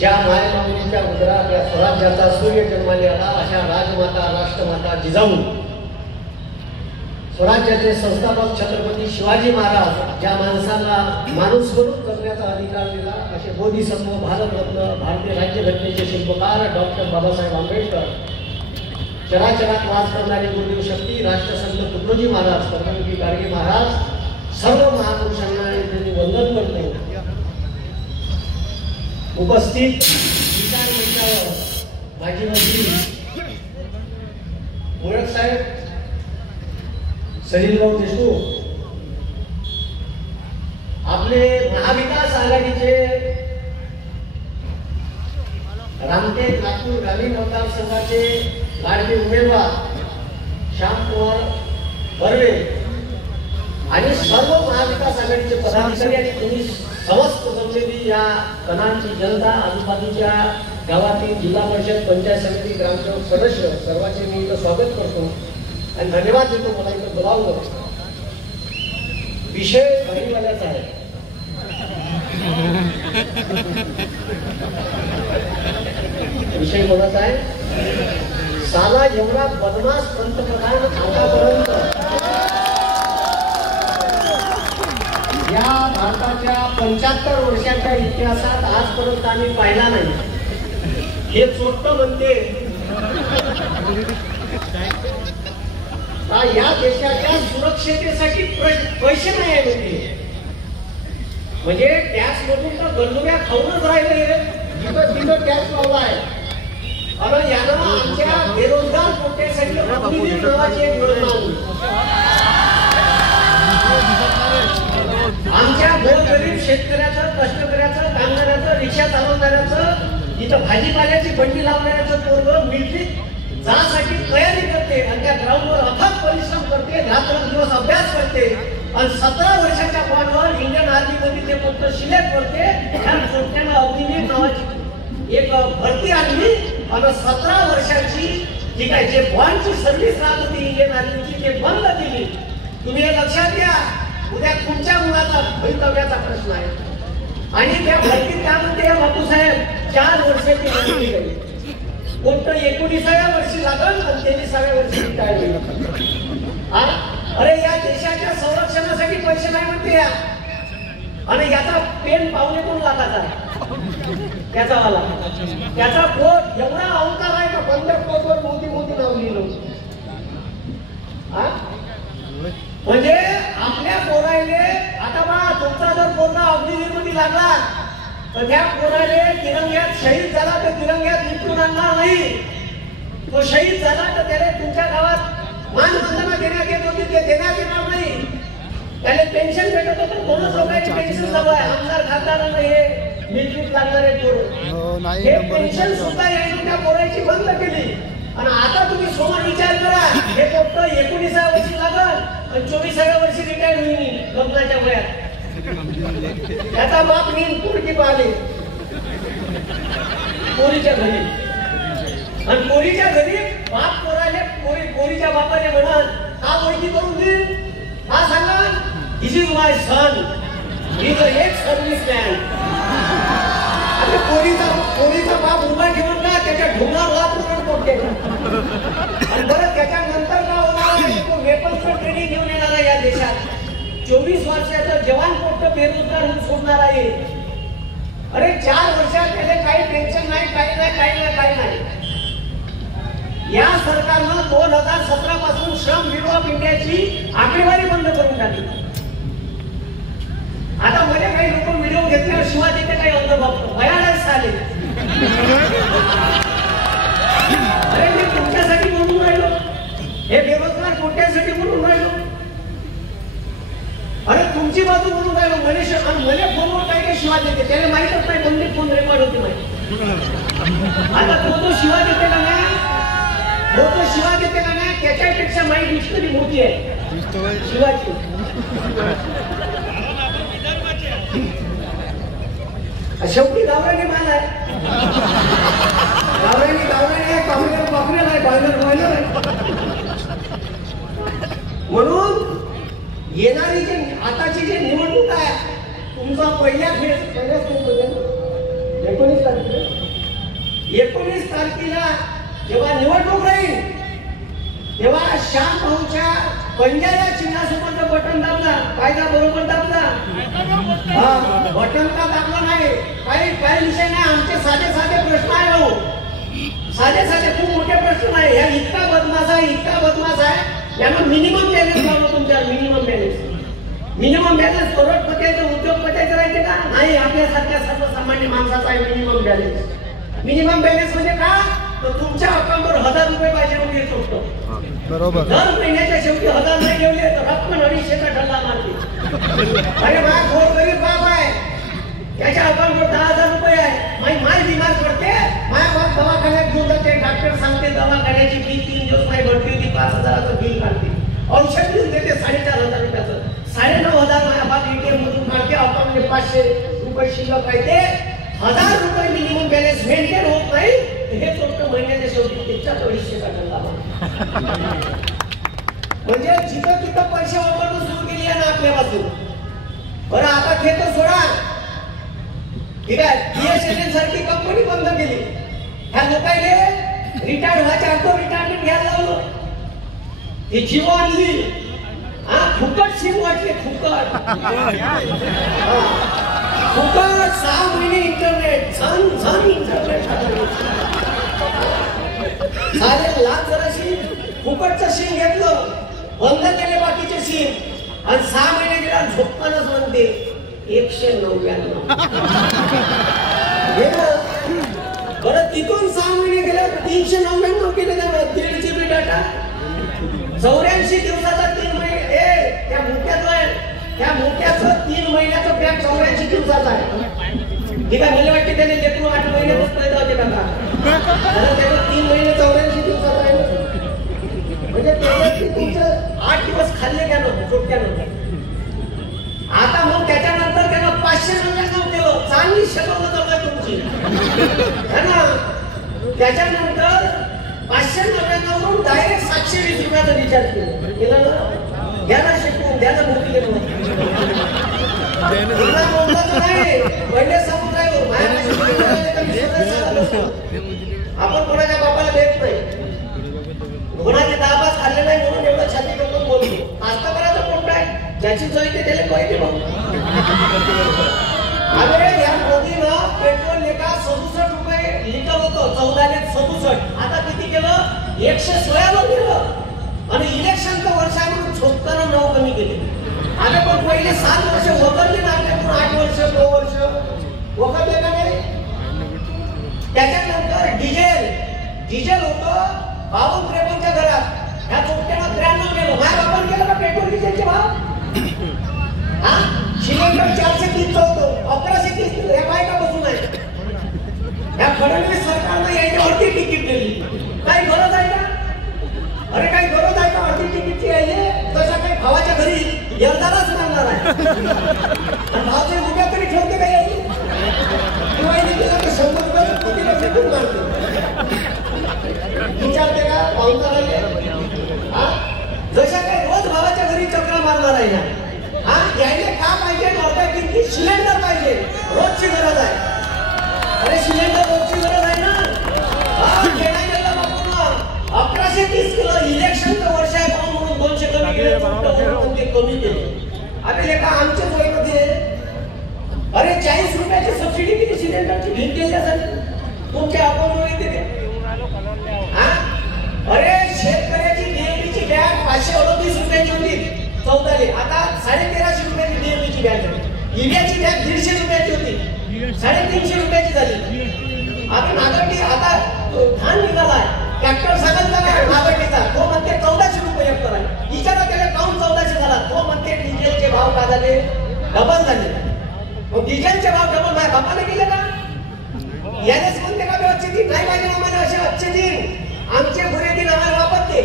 ज्या मायमाऊलीच्या उदरात या स्वराज्याचा सूर्य जन्माला आला अशा राजमाता राष्ट्रमाता जिजाऊ, स्वराज्याचे संस्थापक छत्रपती शिवाजी महाराज, ज्या माणसाला माणूस म्हणून जगण्याचा अधिकार दिला असे बोधिसत्व भारतरत्न भारतीय राज्यघटनेचे शिल्पकार डॉक्टर बाबासाहेब आंबेडकर, चराचरात वास करणारे गुरुदेव शक्ती राष्ट्रसंत तुकडोजी महाराज, कर्मयोगी गाडगे महाराज, सर्व महापुरुषांना त्यांनी वंदन करतो. उपस्थित विचार मंचावर माजी मंत्री मुळक साहेब, सलीलराव देशमुख, आपले महाविकास आघाडीचे रामटेक नागपूर ग्रामीण मतदारसंघाचे लाडके उमेदवार श्यामकुमार बर्वे आणि सर्व महाविकास आघाडीचे पदाधिकारी आणि तुम्ही समस्त जमलेली या कणांची जनता, आजूबाजूच्या गावातील जिल्हा परिषद, पंचायत समिती, ग्रामसेवक सदस्य सर्वांचे मी इथं स्वागत करतो आणि धन्यवाद देतो. मला इथं बोलावलं. विषय बहिणीवाल्याचा आहे. विषय कोणाचा आहे? साला एवढा बदमाश पंतप्रधान आतापर्यंत या भारताच्या 75 वर्षाच्या इतिहासात आजपर्यंत आम्ही पाहिला नाही. हे चोट्ट म्हणते या देशाच्या सुरक्षतेसाठी पैसे नाही आहे म्हणजे टॅक्स मधून तर गंडुऱ्या खाऊनच राहिले. जिथं तिथं टॅक्स लावला आहे. आणि यानं आमच्या बेरोजगार कोट्यासाठी नावाची एक योजना आणली. आमच्या गोरगरीब शेतकऱ्याचं, कष्टकऱ्याचं, कामगाराचं, रिक्षा चालवणाऱ्याचं, इथं भाजीपाल्याची बंडी लावणाऱ्याचं पोरगं मिलिटरीत जाण्यासाठी तयारी करते आणि त्या ग्राउंडवर अथक परिश्रम करते, रात्रंदिवस अभ्यास करते आणि 17 वर्षाच्या पॉडवर इंडियन आर्मीमध्ये ते फक्त सिलेक्ट करते. त्या छोट्यानं अग्निवीर नावाची एक भरती आणली आणि 17 वर्षाची ठीक आहे जे बॉन्डची सर्व्हिस राहत होती इंडियन आर्मीची ते बंद केली. तुम्ही हे लक्षात घ्या. उद्या तुमच्या मुलाचा भवितव्याचा प्रश्न आहे. आणि त्या भरतीत काय म्हणते या बापूसाहेब 4 वर्षाची भरती केली. कोणत 19व्या वर्षी लागल आणि 23व्या वर्षी काय होईल. अरे या देशाच्या संरक्षणासाठी पैसे नाही म्हणते या. आणि याचा पेन पावणे 2 लाखाचा त्याचा वाला त्याचा कोट एवढा अवतार आहे का 15 कोटवर मोदी मोदी नाव लिहिलं. म्हणजे आपल्या पोरायले आता बा तुमचा जर पोरगा अग्निवीरमध्ये लागला तर त्या पोराले तिरंग्यात शहीद झाला तर तिरंग्यात निपटून आणणार नाही. तो शहीद झाला तर त्याला तुमच्या गावात मानवंदना देण्यात येत होती ते देण्यात येणार नाही. त्याला पेन्शन भेटत होतं. कोणच लोकांची पेन्शन चालू आहे. आमदार खासदारांना हे मिलिटरीत लागणारे पोरं हे पेन्शन सुद्धा यांनी त्या पोराची बंद केली. आणि आता तुम्ही सोमा विचार करा हे फक्त 19व्या वर्षी लागल आणि 24व्या वर्षी रिटायर होईल लग्नाच्या वयात. त्याचा बाप नीन पोरगी पाहिली पोरीच्या घरी आणि पोरीच्या घरी बाप पोराले पोरीच्या बापाने म्हणत हा ओळखी करून देईल. हा सांगा this is my son, he is एक सर्व्हिस मॅन. पोरीचा बाप उभा ठेवून का त्याच्या ढोंगावर लाथ पडते आणि बरं त्याच्यानंतर का होणार वेपन्सचं ट्रेनिंग घेऊन येणार आहे या देशात. 24 वर्षाचं जवान पोट्ट बेरोजगार होऊन सोडणार आहे. अरे 4 वर्षात त्याला काही टेन्शन नाही, काही नाही. या सरकारनं 2017 पासून श्रम ब्युरो ऑफ इंडियाची आकडेवारी बंद करून टाकली. आता मध्ये काही लोक व्हिडिओ घेतल्यावर शिवाय तिथे काही अंतर्भाव भयानक झाले. अरे मी तुमच्यासाठी बोलून राहिलो, हे बेरोजगार कोट्यासाठी बोलून राहिलो. अरे तुमची बाजू बोलून राहिलो. मनीष आणि मला फोनवर काय काय शिवाय देते त्याला माहितच नाही. कोणते फोन रेकॉर्ड होते माहिती. आता तो शिवाय देते का नाही, तो शिवाय देते का नाही त्याच्यापेक्षा माहिती निश्चितली मोठी आहे शिवाची. शेवटी गावरानी माल आहे, गावरानी आहे, कॉम्प्युटर आहे, बॉयलर आहे. म्हणून येणारी जी आताची जी निवडणूक आहे, तुमचा पहिल्याच 19 तारखेला जेव्हा निवडणूक राहील तेव्हा श्याम भाऊच्या पंजाच्या चिन्हासोबत बटन दाबला, कायदा बरोबर दाबला, बटन का दाबला नाही, काही विषय नाही. आमचे साधे प्रश्न आहे भाऊ, साधे खूप मोठे प्रश्न आहे. या इतका बदमाश आहे यांना मिनिमम बॅलन्स लावलं तुमच्यावर. मिनिमम बॅलन्स करोडपतीचं उद्योगपतीचं राहते का नाही, आपल्यासारख्या सर्वसामान्य माणसाचा आहे मिनिमम बॅलन्स. मिनिमम बॅलन्स म्हणजे का, तर तुमच्या अकाउंटवर 1000 रुपये पाहिजे म्हणजे सोडतो. बरोबर, दर महिन्याच्या शेवटी 1000 नाही ठेवले तर रक्कम 250चा ठल्ला मारते. अरे माझा गोरगरीब बाप आहे, त्याच्या अकाउंटवर 10,000 रुपये आहे, माय बिमार पडते, माझ्या बाप दवाखान्यात घेऊन जाते, डॉक्टर सांगते दवाखान्याची फी 3 दिवस नाही भरती होती, 5,000चं बिल काढते, औषध बिल देते 4,500 रुपयाचं, 9,500 माझ्या बाप ATM मधून काढते, अकाउंटमध्ये 500 रुपये शिल्लक राहते. 1000 रुपये मिनिमम बॅलन्स मेंटेन होत नाही, हे फक्त महिन्याच्या शेवटी 250चा ठल्ला मारते. म्हणजे जिथं पैसे वापरणं सुरू केली आहे ना आपल्यापासून. बरं आता खेळ सोडा, ठीक आहे, BSNL सारखी कंपनी बंद केली, ह्या लोकांनी रिटायर्ड व्हायच्या अगोदर रिटायरमेंट घ्यायला लावलं. ही जिओ आणली, फुकट सिम वाटले, फुकट 6 महिने इंटरनेट, छान इंटरनेट सारे लाख जराशी फुकटचं सिम घेतलं, बंद केले बाकीचे सिम, आणि 6 महिने गेला झोपतानाच म्हणते 199. बरं तिथून 6 महिने गेले 399 केले, त्यानं 1.5 GB डाटा, 84 दिवसाचा 3 महिने. त्या मोठ्याचं 3 महिन्याचं पॅक 84 दिवसाचा आहे. ठीक आहे, मला वाटते त्याने लेकरू 8 महिने पैदा होते का, त्याचं 3 महिने 84 दिवसाचा आहे. म्हणजे तुमचं 8 दिवस खाल्ले त्यानं चोट्यानं. आता मग त्याच्यानंतर त्यानं 599 केलं, चांगली शकवलं चालू आहे तुमची, है ना. त्याच्यानंतर 599 वरून डायरेक्ट 720 रुपयाचं रिचार्ज केलं ना. द्याला शिकवून द्याला मोठी घेतो पहिले समोर आपण कोणाच्या बापाला देत नाही, कोणाचे 10-5 खाल्ले नाही म्हणून एवढं छाती करून बोलतो. नाश्ता करायचं कोण काय, ज्याची सोय ते त्याला पाहिजे भाऊ. अरे या मोदीनं पेट्रोल लेखा 67 रुपये लिटर होतं, 1467, आता किती केलं, 116 वर गेलं. आणि इलेक्शनचं वर्ष आहे म्हणून झोपताना 9 कमी केले. आता पण पहिले 7 वर्ष वगळले ना आपल्याकडून, 8 वर्ष 9 वर्ष वगळले का नाही. त्याच्यानंतर डिझेल होतं 52-53च्या घरात, ह्या चोट्याला 93 गेलं. माझ्या बापान केलं का पेट्रोल डिझेलचे भाव, सिलेंडर 430 होतं, 1130 या काय का बसून आहे. या फडणवीस सरकारनं याच्यावरती तिकीट दिली, काही गरज आहे का, अरे काही गरज आहे का अर्धी तिकीटची यायची. तशा काही भावाच्या घरी यंदालाच मारणार आहे, आणि भावचे उभ्या तरी ठेवते का यायची, किंवा गेला तर 100 रुपये मारते. विचारते का पाहुणा राहिले, जशा काही रोज भावाच्या घरी चक्र मारणार आहे ना. यायला का पाहिजे, अर्धा किमती सिलेंडर पाहिजे, रोजची गरज आहे. अरे सिलेंडर रोजची गरज आहे ना. 1130 किलो इलेक्शनचं वर्ष आहे म्हणून 200 कमी केले, कमी केले. अरे लेखा आमच्या सोयीमध्ये अरे 40 रुपयाची सबसिडी किती सिलेंडरची भीम केल्यासाठी तुमच्या अकाउंटवर येते. अरे शेतकऱ्याची DAPची बॅग 538 रुपयाची होती 14 आता 1350 रुपयाची DAPची बॅग झाली. युरियाची बॅग 150 रुपयाची होती 350 रुपयाची झाली. आता नागरिक आता धान निघालाय, ट्रॅक्टर सगळं नागरिकचा तो म्हणते 1400 रुपये हेक्टर आहे. विचारा त्याला काऊन 1400 झाला, तो म्हणते डिझेलचे भाव का झाले, डबल झाले. मग डिझेलचे भाव डबल माझ्या बापाने केले का, यानेच म्हणते का अच्छे दिन नाही पाहिजे आम्हाला, असे अच्छे दिन आमचे बुरे दिन आम्हाला वापरते.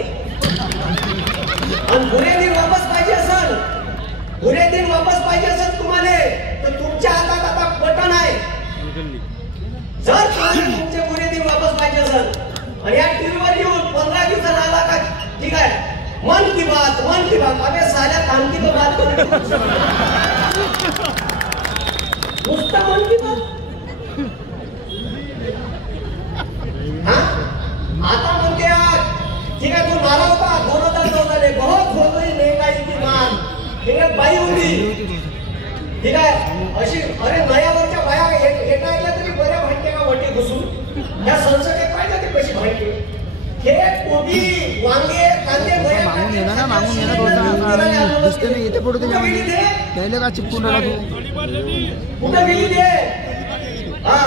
आणि बुरे दिन वापस पाहिजे असेल, बुरे दिन वापस पाहिजे असेल तुम्हाला, तर तुमच्या हातात आता बटन आहे, जर तुमचे पुणे दिन वापस पाहिजे असेल आणि या टीव्हीवर येऊन 15 दिवसांना आला का ठीक आहे मन की बात अबे साल्या काम की तो बात करू नुसतं मन की बात हा आता म्हणते ठीक आहे तू मारा होता 2014 ले बहुत हो गई महंगाई की मार ठीक आहे बाई होती ठीक आहे अशी अरे नयावरच्या बाया एका ऐकल्या तरी बऱ्या भांडते का वटी घुसून या संसदेत पाहिजे ते कशी भांडते हे कोबी वांगे कांदे मागून येणार ना दिसते नाही येते पडू त्याला का चिपकून राहिला तू कुठे गेली ते हा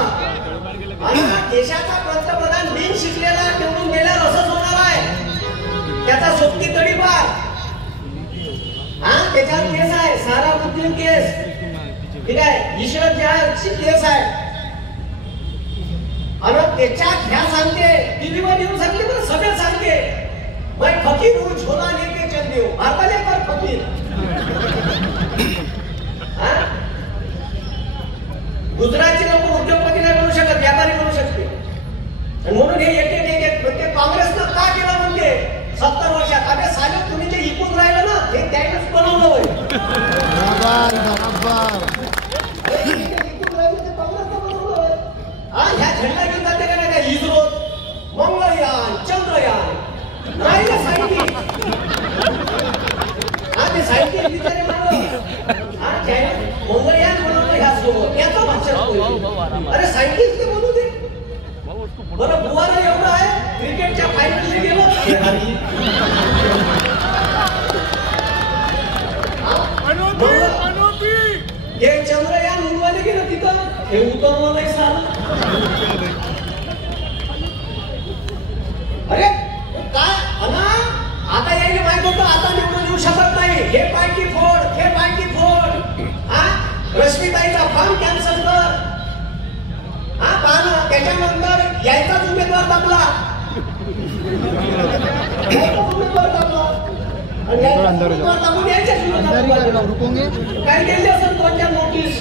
आणि देशाचा पंतप्रधान बिन शिकलेला निवडून गेल्यावर असंच होणार आहे त्याचा सोबती तडीपार हा त्याच्यावर केस आहे साराबुद्दीन केस ठीक आहे ईश्वर जहाची केस आहे आणि त्याच्यात ह्या सांगते टीव्हीवर येऊन सांगते पण सगळं सांगते मैं फकीर हूं झोला लेके चल देऊ भारताले पर फकीर गुजरातचे लोक उद्योगपती नाही बनू शकत व्यापारी बनू शकते म्हणून हे एक प्रत्येक काँग्रेसनं का केलं म्हणते 70 वर्षात अबे साले तुम्ही जे इकून राहिलं ना हे त्यानेच बनवलं होय ह्या झेंडा घेऊन जाते का नाही इस्रो मंगळयान चंद्रयान नाही ना सायंटिस्ट ते सायंटिस्ट विचारे मंगळयान बनवलं ह्या सोबत याचा भाषण अरे सायंटिस्ट ते बोलू दे बरं बुवाला एवढं आहे क्रिकेटच्या फायनलला गेलो हे चंद्रयान उडवायला गेलं तिथं हे उतरवलं नाही साल अरे काय अना आता यायला माहित होतं आता निवडून येऊ शकत नाही हे पार्टी फोड हा रश्मीताईचा फॉर्म कॅन्सल कर हा पाहणं त्याच्यानंतर यायचाच उमेदवार दाबला काय केले असेल कोणत्या नोटीस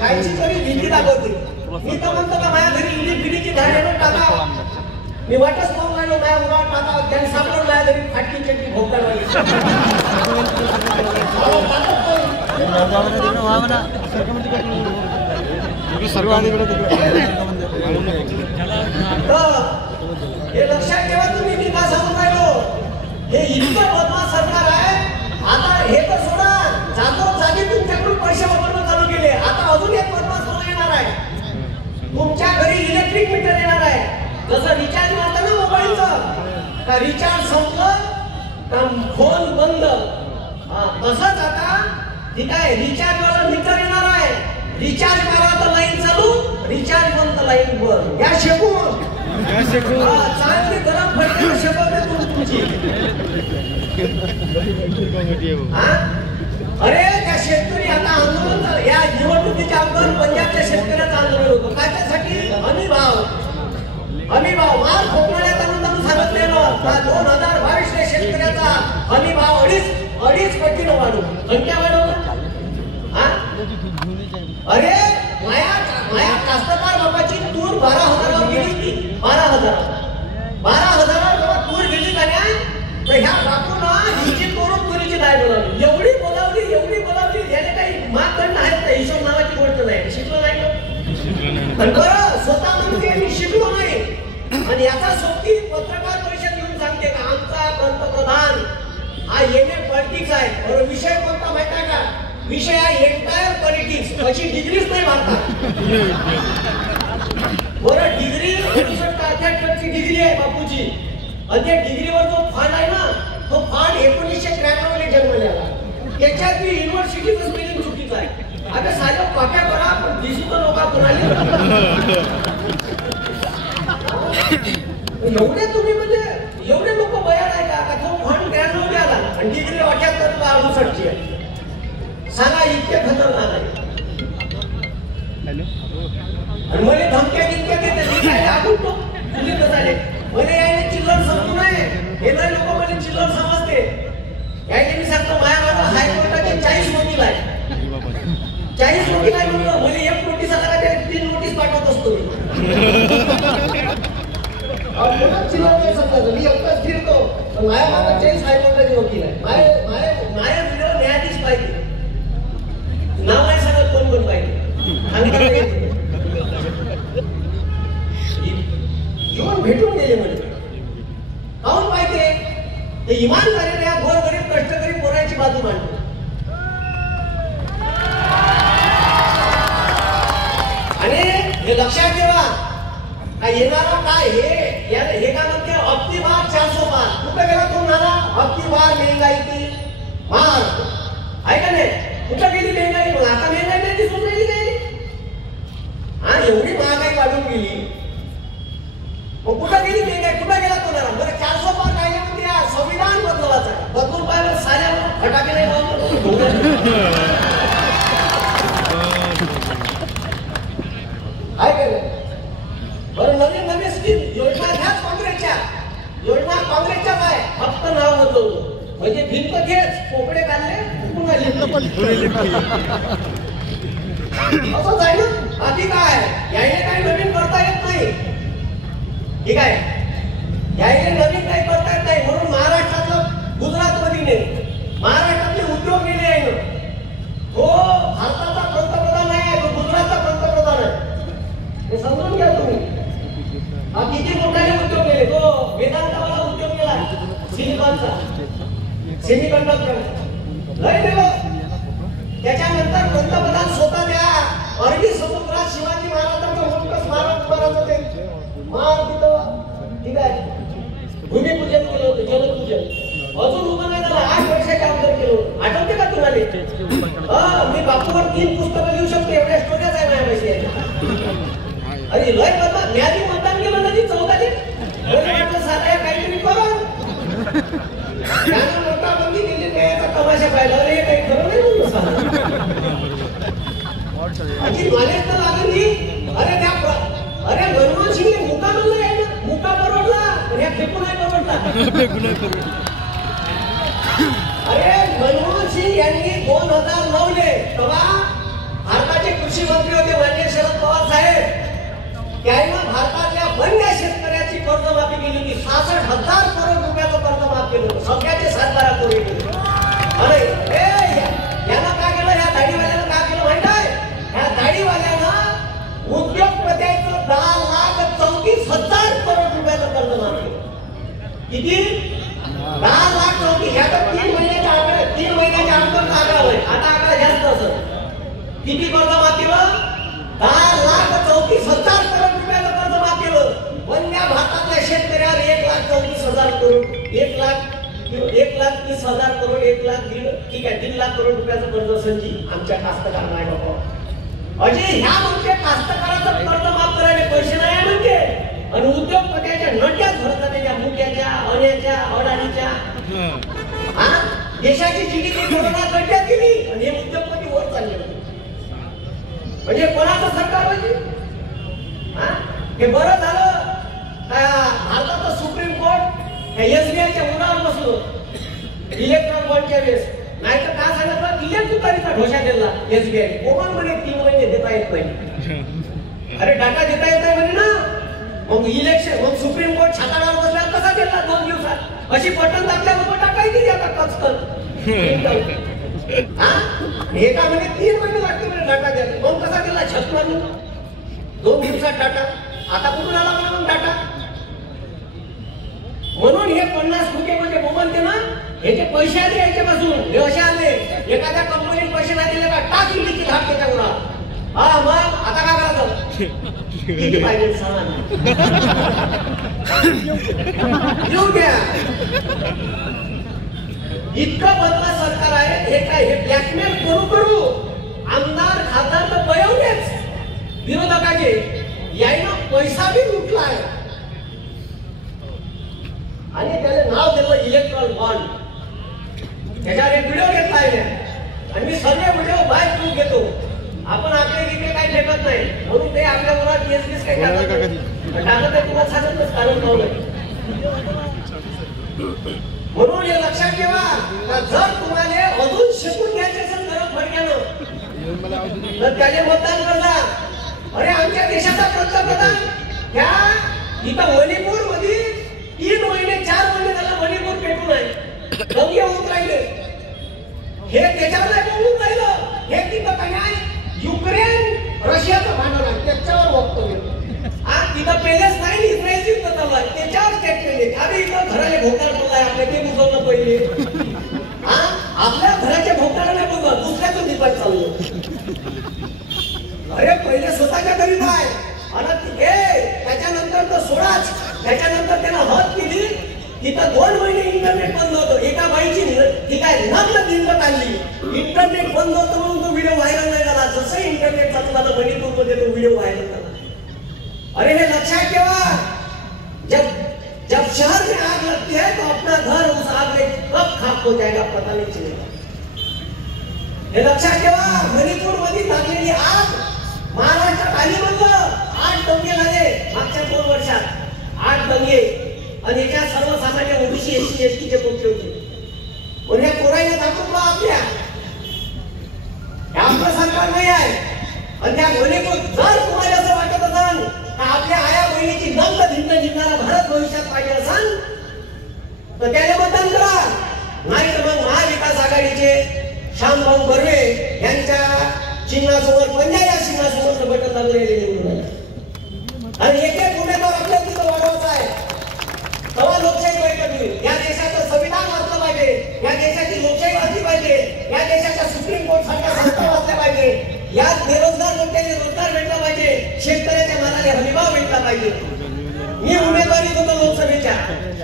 कायची तरी भीती दाखवते मी तर म्हणतो का माझ्या घरी इडी पिढीची धाड्यानं टाका मी वाटच पाहून राहिलो माझ्या उन्हाळ्यात टाका त्यांनी सापडून माझ्या घरी फाटकी चटणी भोगताना हे लक्षात ठेवा तुम्ही मी का सांगून राहिलो हे इतकं बदमाश सरकार आहे आता हे तर सोडा जागी तुमच्याकडून पैसे वापरणं चालू केले आता अजून एक बदमाश येणार आहे तुमच्या घरी इलेक्ट्रिक मीटर येणार आहे जसं रिचार्ज मारता ना मोबाईलचं का रिचार्ज संपलं का फोन बंद तसंच आता ठीक आहे रिचार्ज वाला मीटर येणार आहे रिचार्ज मारा तर लाईन चालू रिचार्ज बंद लाईन बंद या शेकून चांगली गरम फटके शेकवते तुमची अरे त्या शेतकरी आता आंदोलन या निवडणुकीच्या अगोदर पंजाबच्या शेतकऱ्याचं आंदोलन होतं त्याच्यासाठी हमी भाव माल खोकण्यात आणून सांगितलेलं 2022 शेतकऱ्याचा हमी भाव अडीच पटीनं वाढू संख्या वाढवलं अरे माया कास्तकार बाबाची तूर 12,000 गेली ती 12,000 जेव्हा तूर गेली का नाही तर ह्या बापून हिची करून तुरीची डाळ बोलावली एवढी बोलावली याने काही मापदंड आहेत का हिशोब नावाची गोष्ट नाही शिकलो नाही बरं स्वतः म्हणते मी शिकलो नाही आणि याचा सोबती पत्रकार परिषद घेऊन सांगते का आमचा पंतप्रधान हा एमए पॉलिटिक्स आहे बरं विषय कोणता माहिती आहे का विषय आहे एंटायर पॉलिटिक्स अशी डिग्रीच नाही मारतात बरं डिग्री 1968 डिग्री आहे बापूची आणि त्या डिग्रीवर जो फंड आहे ना तो फंड 1993 ला जन्मलेला त्याच्यात मी युनिव्हर्सिटीचं स्पेलिंग चुकीचं आहे आता साध्या कॉप्या करा पण दिसून लोका कोणाला एवढे तुम्ही म्हणजे एवढे लोक बयान आहे का तो फंड 93 आला आणि डिग्री 78 का 68 ची आहे सांगा इतके खतरनाक आहे आणि मला धमक्या देते काय आपण तो तुम्ही कसाले मला याने चिल्लर समजू नये हे नाही लोक मला चिल्लर समजते याने मी सांगतो माझ्या हाय वकील आहे, 40 वकील आहे म्हणून मला एक नोटीस आला का 3 नोटीस पाठवत असतो मी. मी एकटाच फिरतो पण माझ्या मागे 40 हायकोर्टाचे वकील आहे. माझ्या व्हिडिओ न्यायाधीश पाहिजे, नाव नाही सांगत कोण कोण पाहिजे येऊन भेटून गेले म्हणजे काहून पाहिजे ते इमानदारीने या गोरगरीब कष्टकरी पोरांची बाजू मांडतो. आणि हे लक्षात ठेवा येणारा काय हे काय म्हणते अबकी बार 400 पार कुठे गेला तो नारा अबकी बार महंगाई की मार आहे का नाही. कुठं गेली महंगाई, मग आता महंगाई नाही दिसून राहिली नाही. हा एवढी महागाई वाढून गेली मग कुठं गेली महंगाई, कुठं गेला तो नारा. बरं 400 पार काय म्हणजे संविधान बदलवायचं आहे, बदलून पाहिलं साऱ्या फटाके नाही लावतो. काय केलं बरं नवीन नवीन स्कीम योजना घ्याच काँग्रेसच्या योजना काँग्रेसच्या काय फक्त नाव बदलवलं म्हणजे भिंत घेच पोपडे काढले पुन्हा असंच आहे ना. बाकी काय यायला काही नवीन करता येत नाही, ठीक आहे यायला नवीन काही करता येत नाही. म्हणून महाराष्ट्रातलं गुजरात मध्ये नाही, महाराष्ट्रातले उद्योग गेले आहे ना. तो भारताचा पंतप्रधान आहे, तो गुजरातचा पंतप्रधान आहे, हे समजून घ्या तुम्ही. हा किती मोठाले उद्योग केले, तो वेदांतावाला उद्योग केला सिलिकॉनचा सेमीकंडक्टर लय दिलं. त्याच्यानंतर पंतप्रधान स्वतः त्या अरबी समुद्रात शिवाजी महाराजांचं मोठं स्मारक उभारायचं ते महान तिथं, ठीक आहे भूमिपूजन केलं होतं, जलपूजन अजून उभं नाही झालं. 8 वर्षाच्या अगोदर केलं होतं, आठवते का तुम्हाला. मी बापूवर 3 पुस्तकं लिहू शकतो, एवढ्या स्टोऱ्याच आहे माझ्यापाशी. अरे लय बदला म्यादी मतदान केलं ना ती 14 साध्या काहीतरी करा त्यानं नोटाबंदी केली त्याचा तमाशा पाहिला. अरे हे काही खरं नाही म्हणून अशी नॉलेज तर लागेल की अरे त्या अरे मनमोहन सिंग मुका म्हणलं आहे ना, मुका परवडला पण ह्या फेकू नाही परवडला. अरे मनमोहन सिंग यांनी 2009 तेव्हा भारताचे कृषी मंत्री होते माननीय शरद पवार साहेब. त्यानं भारतातल्या बंड्या शेतकऱ्याची कर्जमाफी केली होती. 66,000 करोड रुपयाचं कर्ज माफ केलं होतं, सगळ्याचे 7-12 करोड. अरे यानं काय केलं, या दाढीवाल्यानं काय केलं माहित आहे, ह्या दाढीवाल्यानं उद्योगपत्याचं 10,34,000 करोड रुपयाचं कर्ज माफ केलं. किती 10,34,000. ह्या तर 3 महिन्याच्या अगोदर आकडा होय, आता आकडा जास्त असं. किती कर्ज माफ केलं, 10,34,000 करोड रुपयाचं कर्ज माफ केलं. वन्या भारतातल्या शेतकऱ्यावर 1,34,000 करोड 1,30,000 करोड 1,00,000 ठीक आहे 3 लाख करोड रुपयाचं कर्ज संची आमच्या कास्तकार नाही बाबा. अजय ह्या म्हणजे कास्तकाराचं कर्ज माफ करायला पैसे नाही म्हणजे आणि उद्योगपत्याच्या नट्यात भरतात त्याच्या मुक्याच्या अण्याच्या अडाणीच्या. हा देशाची जीडीपी कोरोना नट्यात गेली आणि हे उद्योगपती वर चालले म्हणजे कोणाचं सरकार म्हणजे. हे बरं झालं भारताचं सुप्रीम कोर्ट एसबीआयच्या उन्हावर बसलो इलेक्ट्रॉन बॉन्डच्या वेळेस. नाही तर काय सांगितलं क्लिअर तुतारीचा ढोशा दिला एसबीआय. कोण म्हणे 3 महिने देता येत नाही. अरे डाटा देता येत नाही म्हणे ना. मग इलेक्शन मग सुप्रीम कोर्ट छाताडावर बसल्यावर कसा दिला 2 दिवसात. अशी बटन दाबल्यावर टाकायची आता कचकन. हे का म्हणजे 3 महिने लागते म्हणजे डाटा द्यायला. मग कसा दिला 56 2 दिवसात डाटा. आता कुठून आला म्हणून डाटा. म्हणून हे 50 रुपये म्हणजे मोबाईल ना हे जे पैसे आले याच्यापासून हे असे आले. एखाद्या कंपनीने पैसे नाही दिले का टाक इंग्लिशची धाक त्याच्यावर. हा मग आता काय करायचं किती पाहिजे सामान येऊ द्या. इतकं बदला सरकार आहे. हे काय हे ब्लॅकमेल करू आमदार खासदार तर बयवलेच विरोधकाचे यायनं पैसा बी लुटलाय आणि त्याला नाव दिलं इलेक्ट्रॉन बॉन्ड. त्याच्यावर एक व्हिडिओ घेतला आहे आणि मी सर्व व्हिडिओ बाय प्रूफ घेतो. आपण आकडे गिकडे काही फेकत नाही म्हणून ते आपल्या मुलात केस काही टाकत नाही. टाकत आहे तुम्हाला सांगतच कारण लावलंय. म्हणून हे लक्षात ठेवा जर तुम्हाला अजून शिकून घ्यायचे असेल गरज तर त्याने मतदान करला. अरे आमच्या देशाचा पंतप्रधान त्या इथं मणिपूर मध्ये 3 महिने 4 महिने झाला मणिपूर पेटून आहे, दंगे होऊन राहिले. हे त्याच्यावर नाही बोलून राहिलं. हे तिथं काय आहे, युक्रेन रशियाचं भांडण आहे, त्याच्यावर वक्तव्य. आज तिथं पॅलेस्टाईन इस्रायलची युद्ध चालू आहे, त्याच्यावर स्टेटमेंट. अरे इथं घराले भोकाड पडलाय, आपल्या ते बुजवलं पहिले. आपल्या घराच्या भोकाडा नाही बुजवलं, दुसऱ्याचं निपात चाललं. अरे पहिले स्वतःच्या घरी पाय आणि त्याच्यानंतर तर सोडाच. त्याच्यानंतर त्यानं हद केली. तिथं 2 महिने इंटरनेट बंद होतं. एका बाईची ती काय नग्न दिंड काढली. इंटरनेट बंद होतं म्हणून तो व्हिडिओ व्हायरल नाही झाला. जसं इंटरनेट चालू झालं मणिपूरमध्ये तो व्हिडिओ व्हायरल झाला. अरे हे लक्षात ठेवा, जब शहर में आग लगती है तो अपना घर उस आग में कब खाक हो जाएगा पता नहीं चलेगा. हे लक्षात ठेवा, मणिपूर मध्ये लागलेली आग महाराष्ट्रात आली म्हणलं. 8 दंगे झाले मागच्या 2 वर्षात, 8 दंगे. आणि याच्यात सर्वसामान्य ओबीसी एससी एसटीचे पोटे होते. पण हे कोराईने दाखवलं आपल्या आपलं सरकार नाही आहे. आणि त्या मणिपूर जर तुम्हाला असं वाटत असाल तर आपल्या आया बहिणीची नंद भिन्न जिंकणारा भारत भविष्यात पाहिजे असाल तर त्याने मतदान करा. नाही तर मग महाविकास आघाडीचे श्यामभाऊ बर्वे यांच्या चिन्हासमोर पंजाबच्या चिन्हासमोर बटन दाबून निवडून आणि एक उमेदवार आपल्या तिथं वाढवायचा आहे. तेव्हा लोकशाही बैठक होईल. या देशाचं संविधान वाचलं पाहिजे, या देशाची लोकशाही वाचली पाहिजे, या देशाच्या सुप्रीम कोर्ट सारख्या संस्था वाचल्या पाहिजे, या बेरोजगार लोकांना रोजगार भेटला पाहिजे, शेतकऱ्याच्या मालाला हमीभाव भेटला पाहिजे. मी उमेदवारी होतो लोकसभेच्या,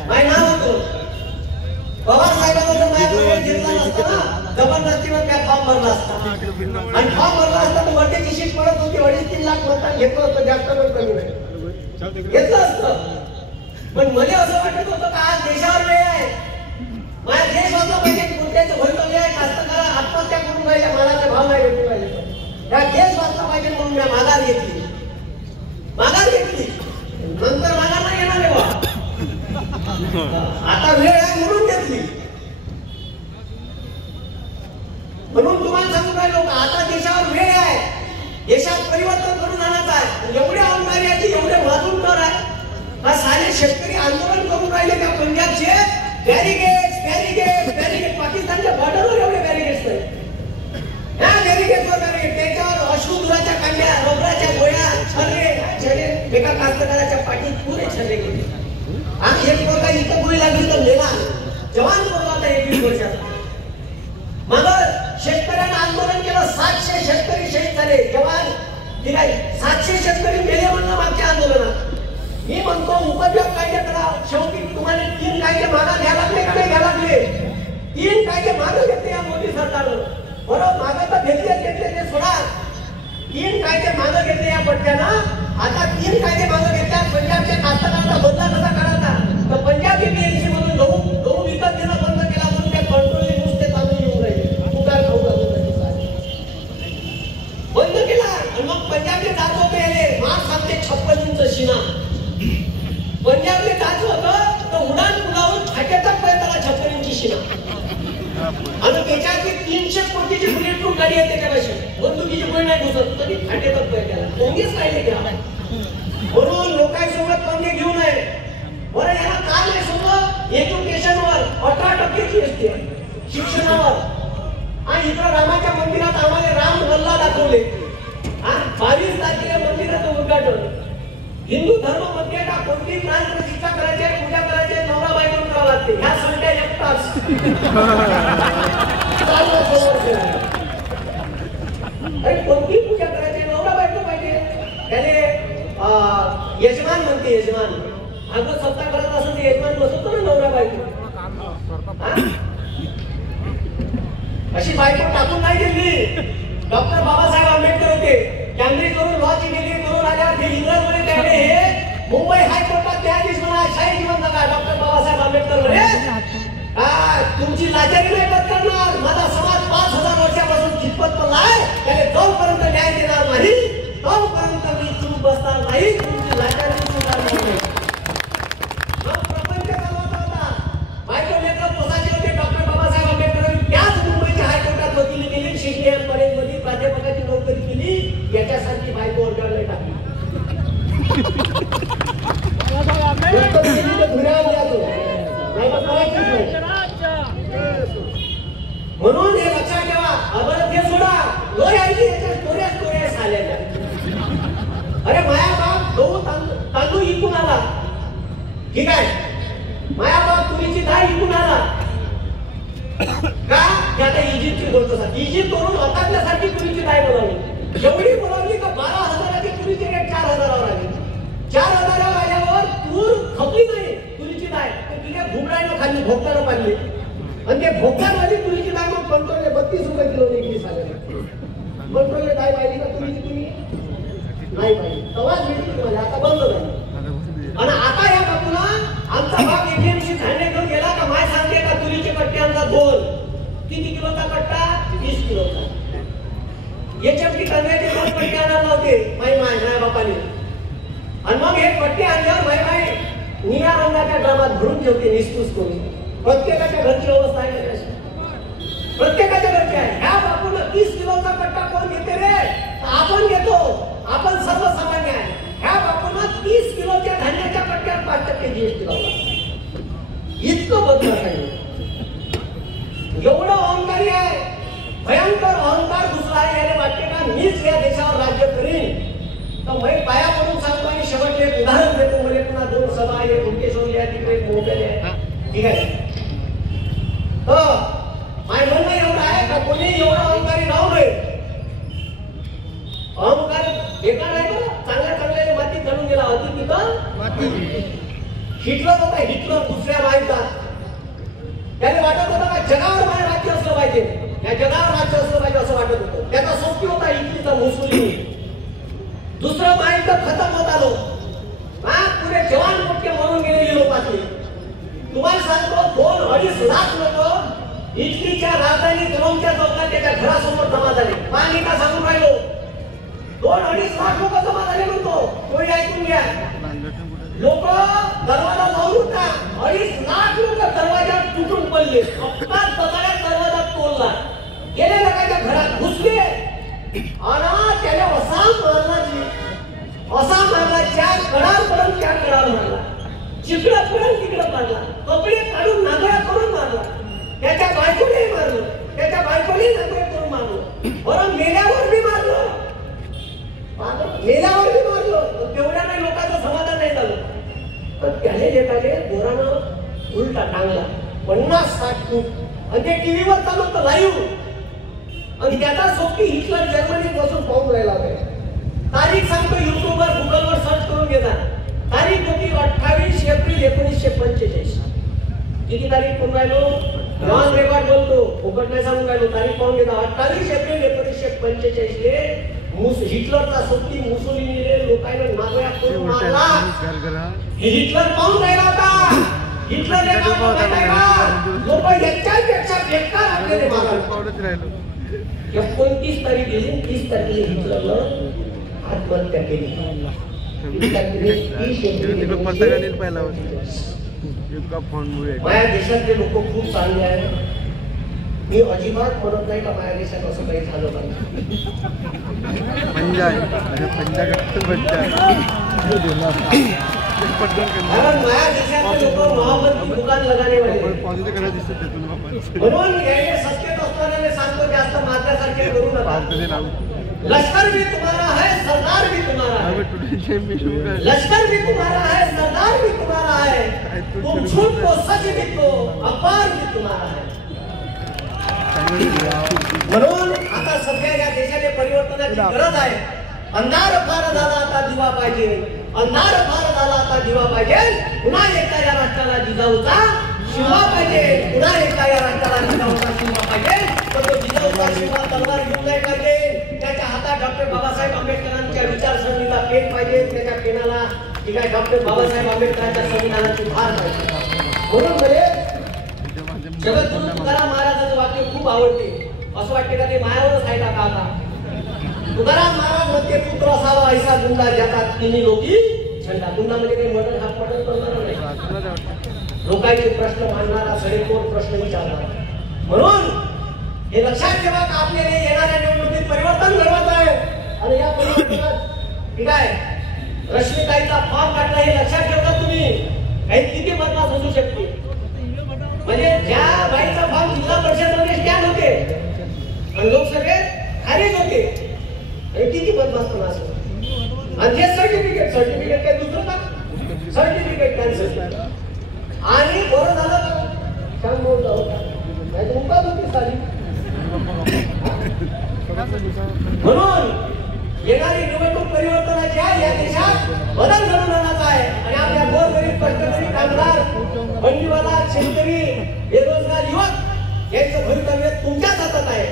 माझे नाव होतं. पवार साहेबांना माझ्या प्रवेश घेतला नसता ना, जबरदस्तीवर त्या फॉर्म भरला असता. आणि फॉर्म भरला असता तर वर्धेची शीट पडत होती. 2.5-3 लाख मतदान घेतलं होतं, जास्त पण कमी नाही घेतलं असतं. पण मला असं वाटत होतं का आज देशावर वेळ आहे, माझा देश वाचला पाहिजे. कोणत्याचं भवितव्य आहे, कास्तकार आत्महत्या करून राहिले, मालाचे भाव नाही भेटून राहिले. त्या देश वाचला पाहिजे म्हणून मी माघार घेतली. नंतर माघार नाही येणार आहे बा. आता वेळ आहे म्हणून घेतली. म्हणून तुम्हाला सांगून राहिलो का आता देशावर वेळ आहे, देशात परिवर्तन करून आणायचं आहे. एवढे अंधाऱ्याची एवढे वाजून कर आहे. हा सारे शेतकरी आंदोलन करून राहिले त्या पंजाबचे. बॅरिगेट पाकिस्तानच्या बॉर्डरवर एवढे बॅरिगेट्स आहेत. ह्या बॅरिगेटवर बॅरिगेट, त्याच्यावर अश्रुधुराच्या कांड्या, रबराच्या गोळ्या, छर्रे एका कास्तकाराच्या पाठीत पुरे छर्रे गेले. आणि एक पोरगा इथं गोळी लागली तर मेला. जवान पोरगा होता 21 वर्षाचा. मग शेतकऱ्यांना आंदोलन केलं. 700 शेतकरी शहीद झाले. जवान ठीक आहे, 700 शेतकरी मेले म्हणलं मागच्या आंदोलनात. मी म्हणतो उपद्व्याप कायदे करा. शेवटी तुम्हाला 3 कायदे मागे घ्या लागले का नाही घ्या लागले? 3 कायदे मागे घेतले या मोदी सरकारनं. बरोबर मागे तर घेतले ते सोडा. 3 कायदे मागे घेतले या पट्ट्यानं. आता 3 कायदे मागे घेतल्या. पंजाबच्या कास्तकारांचा बदला कसा करायचा तर पंजाबी बीएमसी मधून गहू विकत घेणं बंद केला म्हणून त्या कंट्रोलने नुसते तांदूळ येऊन राहिले. पुकार खाऊ बंद केला. आणि मग पंजाबचे जात होते मार्च 56 इंच शिना. पंजाबले जायचं होतं तर उडान पुलावून फाट्यातच त्याला 56 इंची शिना. आणि त्याच्यात 300 कोटीची बुलेट प्रूफ गाडी आहे त्याच्यापाशी. बंदुकीची गोळी नाही घुसत तरी फाट्यातच त्याला कोणीच नाही केला. म्हणून लोकांसोबत पंगे घेऊ नये. बरं याला काय नाही सोबत एज्युकेशनवर 18% GST आहे, शिक्षणावर. आणि इकडं रामाच्या मंदिरात आम्हाला राम लल्ला दाखवले. 22 तारखेला मंदिराचं उद्घाटन. हिंदू धर्म मध्ये का कोणती प्राण प्रतिष्ठा करायची, पूजा करायची, नवरा बायको करावं लागते. ह्या संख्या एकटाच अरे कोणती पूजा करायची, नवरा बायको पाहिजे. त्याने यजमान म्हणते. यजमान अगं सत्ता करत असं ते यजमान बसवतो ना नवरा बायको. अशी बायको टाकून नाही दिली. डॉक्टर बाबासाहेब आंबेडकर होते. कॅम्ब्रिज करून लॉची डिग्री करून आल्यावर ते इंग्रजमध्ये त्याने हे मुंबई हायकोर्टात त्या दिवशी म्हणा शाही जीवन जगा. डॉक्टर बाबासाहेब आंबेडकर म्हणे तुमची लाचारी नाही करणार. माझा समाज 5000 वर्षापासून खितपत पडला आहे. त्याने जोपर्यंत न्याय देणार नाही तोपर्यंत मी चूप बसणार नाही. तुमची लाचारी सुधारणार नाही. प्रपंच चालवता होता. बायको लेकर पोसाचे होते. डॉक्टर बाबासाहेब आंबेडकर त्याच मुंबईच्या हायकोर्टात वकिली केली. शिक्षण कॉलेजमध्ये प्राध्यापकाची म्हणून हे लक्षात ठेवा. बरं ते सोडा, लोह्यांची याच्या स्टोऱ्या झालेल्या. अरे माया बाप गहू तांदूळ इकून आला, ठीक आहे. माया बाप तुरीची डाळ इकून आला का? ते आता इजिप्तची गोष्ट सांग. इजिप्त करून हातातल्यासारखी तुरीची डाळ बनवली, एवढी बनवली का 12,000ची तुरीची रेट 4,000वर आली. 4,000वर आल्यावर तूर खपली नाही तुरीची डाळ, तिने घुमडायला खाल्ली, भोगताना पाडली. आणि ते भोगतानवाली तुरीची डाळ मग कंट्रोलने 32 रुपये किलो विकली साऱ्याला. कंट्रोलने डाळ पाहिली का तुरीची? तुम्ही नाही पाहिजे, तवाच भेटली तुम्हाला. आता बंद झाली. आणि आता या बाजूला आमचा भाग एपीएमसी धान्य घेऊन गेला का? माय सांगते का तुरीचे कट्टे आमचा 2 किती किलोचा कट्टा? 30 किलोचा. याच्यापैकी तांदळाचे 2 कट्टे आणायला लावते माय बापाने. आणि मग हे कट्टे आणल्यावर माय निळ्या रंगाच्या ड्रामात भरून ठेवते निस्तूस करून. प्रत्येकाच्या घरची अवस्था आहे का? प्रत्येकाच्या घरची आहे. ह्या बापूला 30 किलोचा कट्टा कोण घेते रे? आपण घेतो, आपण सर्वसामान्य आहे. ह्या बापूला 30 किलोच्या धान्याच्या कट्ट्यावर 5% जीएसटी लावला. इतकं बदल आहे. एवढं अहंकारी आहे, भयंकर अहंकार दुसरा आहे. याने वाटते का मीच या देशावर राज्य करीन? तर मी पाया पडून सांगतो आणि शेवटचे एक उदाहरण देतो. मला पुन्हा 2 सभा आहे, कुंकेश्वरी आहे, तिकडे एक मोबाईल आहे, ठीक आहे. तर माझं म्हणणं एवढं आहे का कोणी एवढं अहंकारी राहू नये. अहंकार बेकार आहे का? चांगल्या मातीत घालून गेला होती तिथं. हिटलर होता, हिटलर दुसऱ्या महायुद्धात. त्याने वाटत होतं का जगावर माझे राज्य असलं पाहिजे, या जगावर राज्य असलं पाहिजे असं वाटत होतं. त्याचा सोबती होता इटलीचा मुसोलिनी. दुसरं महायुद्ध खतम होत आलो, पुढे जवान मोठे मरून गेलेली लोकांनी. तुम्हाला सांगतो 2-2.5 लाख लोक इटलीच्या राजधानी रोमच्या चौकात त्याच्या घरासमोर जमा झाले. पाणी का सांगून राहिलो? 2-2.5 लाख लोक जमा झाले म्हणतो. कोणी ऐकून घ्या. लोक दरवाजा लावून उठा, 2.5 लाख लोक दरवाजा तुटून पडले. अपघात दरवाजा तोडला, गेले लोकांच्या घरात घुसले आणि त्याने असा मारला 4 कडापर्यंत 4 कडावर मारला, चिकडं पडून तिकडं मारला, कपडे काढून नांगळ्या करून मारला. त्याच्या बायकोने मारलं, त्याच्या बायकोने नांगळ्या करून मारलं. बरं मेल्यावर बी मारलं, मेल्यावर बी मारलं. तेवढ्या नाही लोकांचं समाधान नाही झालं. तर त्याने जे काय दोरानं उलटा टांगला 50-60 फूट आणि ते टीव्हीवर चालू होतं लाईव्ह. आणि त्याचा सोबती हिटलर जर्मनीत बसून पाहून राहिला होता. तारीख सांगतो, युट्यूबवर गुगलवर सर्च करून घेता. तारीख होती 28 एप्रिल 1945. किती तारीख करून राहिलो? नॉन रेकॉर्ड बोलतो, फुकट नाही सांगून राहिलो. तारीख पाहून घेता. 28 एप्रिल 1945 हिटलरचा सोबती मुसोलिनीने लोकांना नागऱ्या करून मारला. हिटलर पाहून राहिला होता. हिटलरने लोक याच्यापेक्षा बेकार आपल्याला मारला. 29 तारीख गेली, 30 तारखेला हिटलरनं आत्महत्या केली. माझ्या देशातले लोक खूप चांगले आहेत. मी अजिबात म्हणत नाही का माझ्या देशात असं काही झालं पाहिजे. कारण माझ्या देशातले लोक मोहब्बत की दुकान लगाने वाले. म्हणून याने सत्तेत असताना सांगतो जास्त मारण्यासारखे करू नका. लश्कर भी तुम्हारा है, सरदार भी तुम्हारा है. लश्कर भी तुम्हारा है, सरदार भी तुम्हारा है. तुम झूठ को सच भी तो अपार भी तुम्हारा है. म्हणून आता सध्या या देशाने परिवर्तनाची गरज आहे. अंधार फार झाला आता दिवा पाहिजे, अंधार फार झाला आता दिवा पाहिजे. पुन्हा एकदा या राष्ट्राला जिजाऊचा शिवा पाहिजे, पुन्हा एकदा या राष्ट्राला जिजाऊचा शिवा पाहिजे. तर तो जिजाऊचा शिवा तलवार घेऊन नाही पाहिजे. त्याच्या हातात डॉक्टर बाबासाहेब आंबेडकरांच्या विचारसरणीचा पेन पाहिजे, त्याच्या पेनाला ठीक आहे डॉक्टर बाबासाहेब आंबेडकरांच्या संविधानाची भार पाहिजे. म्हणून म्हणजे जगद्गुरु तुकाराम महाराजांचं वाक्य खूप आवडते. असं वाटते का ते मायावरच आहे का? आता तुकाराम महाराज म्हणते पुत्र असावा ऐसा गुंडा ज्याचा तिन्ही लोकी झंडा. गुंडा म्हणजे काही मदत हात पडत करणार नाही, लोकांचे प्रश्न मांडणारा, सडेतोड प्रश्न विचारणारा. म्हणून हे लक्षात ठेवा का आपल्याला येणाऱ्या निवडणुकीत परिवर्तन घडवत आहे. आणि या परिवर्तनात ठीक आहे रश्मिताईचा फॉर्म काढला हे लक्षात ठेवता तुम्ही. काही किती बदमाश असू शकते. म्हणजे ज्या बाईचा फॉर्म जिल्हा परिषद मध्ये स्टँड होते आणि लोकसभेत खारीज होते. आणि किती बदमाशपणा असतो. आणि हे सर्टिफिकेट काय दुसरं का सर्टिफिकेट कॅन्सल. आणि बरं झालं छान बोलता होता नाही तर उपास होती साली. म्हणून येणारी निवडणूक परिवर्तनाची आहे. या देशात बदल घडून आणायचा आहे. आणि आपल्या गोरगरीब कष्टकरी कामगार बंडीवाला शेतकरी बेरोजगार युवक यांचं भवितव्य तुमच्याच हातात आहे.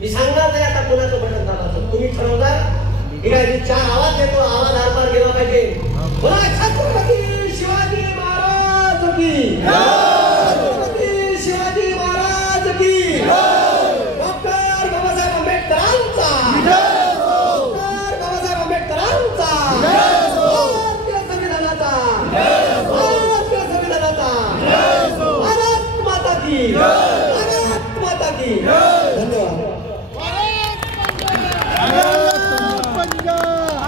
मी सांगणार नाही आता कोणाचं बटन दाबायचं. तुम्ही ठरवणार. ठीक आहे. मी 4 आवाज देतो. आवाज आरपार गेला पाहिजे. बोला छत्रपती शिवाजी महाराज की छत्रपती शिवाजी महाराज की डॉक्टर बाबासाहेब आंबेडकरांचा डॉक्टर बाबासाहेब आंबेडकरांचा भारतीय संविधानाचा भारतीय संविधानाचा भारत माता की धन्यवाद.